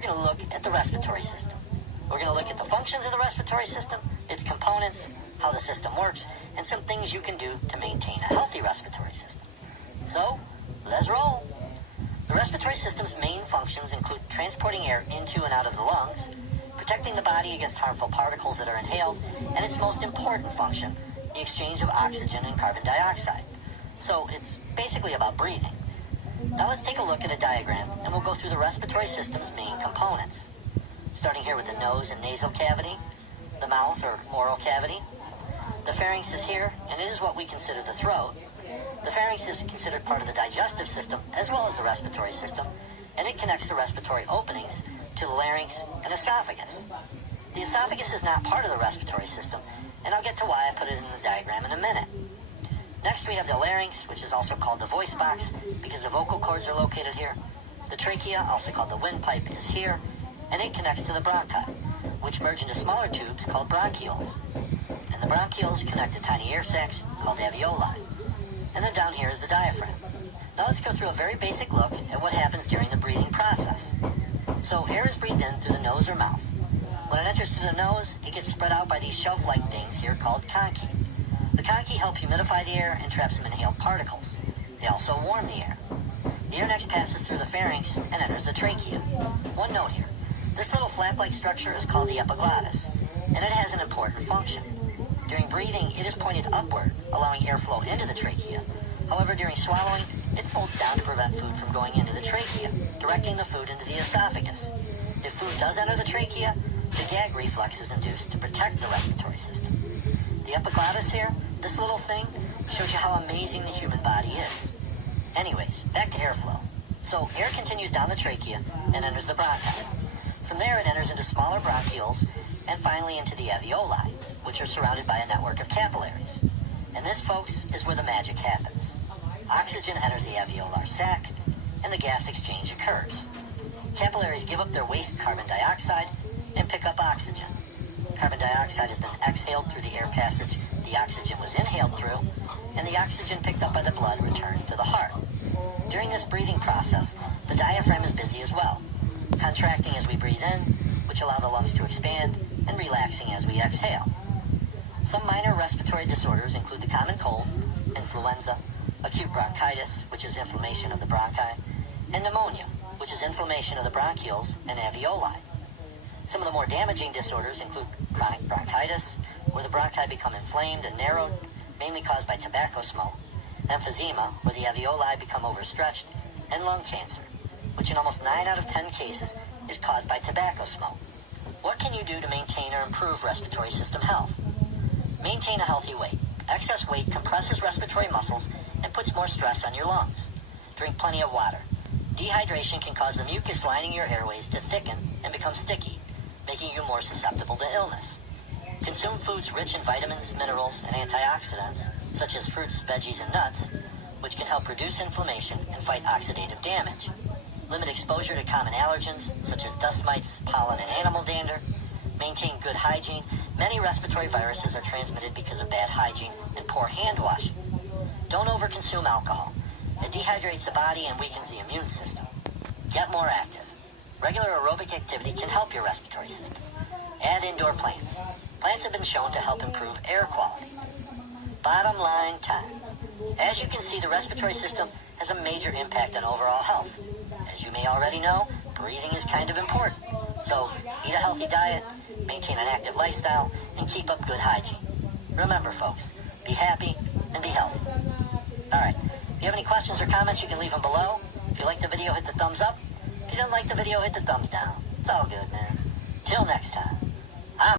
We're going to look at the respiratory system. We're going to look at the functions of the respiratory system, its components, how the system works, and some things you can do to maintain a healthy respiratory system. So, let's roll. The respiratory system's main functions include transporting air into and out of the lungs, protecting the body against harmful particles that are inhaled, and its most important function, the exchange of oxygen and carbon dioxide. So it's basically about breathing. Now let's take a look at a diagram, and we'll go through the respiratory system's main components. Starting here with the nose and nasal cavity, the mouth or oral cavity. The pharynx is here, and it is what we consider the throat. The pharynx is considered part of the digestive system as well as the respiratory system, and it connects the respiratory openings to the larynx and esophagus. The esophagus is not part of the respiratory system, and I'll get to why I put it in the diagram in a minute. Next we have the larynx, which is also called the voice box because the vocal cords are located here. The trachea, also called the windpipe, is here, and it connects to the bronchi, which merge into smaller tubes called bronchioles. And the bronchioles connect to tiny air sacs called alveoli. And then down here is the diaphragm. Now let's go through a very basic look at what happens during the breathing process. So air is breathed in through the nose or mouth. When it enters through the nose, it gets spread out by these shelf-like things here called conchae. The conchae help humidify the air and trap some inhaled particles. They also warm the air. The air next passes through the pharynx and enters the trachea. One note here. This little flap-like structure is called the epiglottis, and it has an important function. During breathing, it is pointed upward, allowing airflow into the trachea. However, during swallowing, it folds down to prevent food from going into the trachea, directing the food into the esophagus. If food does enter the trachea, the gag reflex is induced to protect the respiratory system. The epiglottis here, this little thing, shows you how amazing the human body is. Anyways, back to airflow. So air continues down the trachea and enters the bronchi. From there it enters into smaller bronchioles and finally into the alveoli, which are surrounded by a network of capillaries. And this, folks, is where the magic happens. Oxygen enters the alveolar sac and the gas exchange occurs. Capillaries give up their waste carbon dioxide and pick up oxygen. Carbon dioxide is then exhaled through the air passage the oxygen was inhaled through, and the oxygen picked up by the blood returns to the heart. During this breathing process, the diaphragm is busy as well, contracting as we breathe in, which allow the lungs to expand, and relaxing as we exhale. Some minor respiratory disorders include the common cold, influenza, acute bronchitis, which is inflammation of the bronchi, and pneumonia, which is inflammation of the bronchioles and alveoli. Some of the more damaging disorders include chronic bronchitis, where the bronchi become inflamed and narrowed, mainly caused by tobacco smoke, emphysema, where the alveoli become overstretched, and lung cancer, which in almost 9 out of 10 cases is caused by tobacco smoke. What can you do to maintain or improve respiratory system health? Maintain a healthy weight. Excess weight compresses respiratory muscles and puts more stress on your lungs. Drink plenty of water. Dehydration can cause the mucus lining your airways to thicken and become sticky, making you more susceptible to illness. Consume foods rich in vitamins, minerals, and antioxidants, such as fruits, veggies, and nuts, which can help reduce inflammation and fight oxidative damage. Limit exposure to common allergens, such as dust mites, pollen, and animal dander. Maintain good hygiene. Many respiratory viruses are transmitted because of bad hygiene and poor hand washing. Don't overconsume alcohol. It dehydrates the body and weakens the immune system. Get more active. Regular aerobic activity can help your respiratory system. Add indoor plants. Plants have been shown to help improve air quality. Bottom line time. As you can see, the respiratory system has a major impact on overall health. As you may already know, breathing is kind of important. So, eat a healthy diet, maintain an active lifestyle, and keep up good hygiene. Remember, folks, be happy and be healthy. Alright, if you have any questions or comments, you can leave them below. If you liked the video, hit the thumbs up. If you didn't like the video, hit the thumbs down. It's all good, man. Till next time.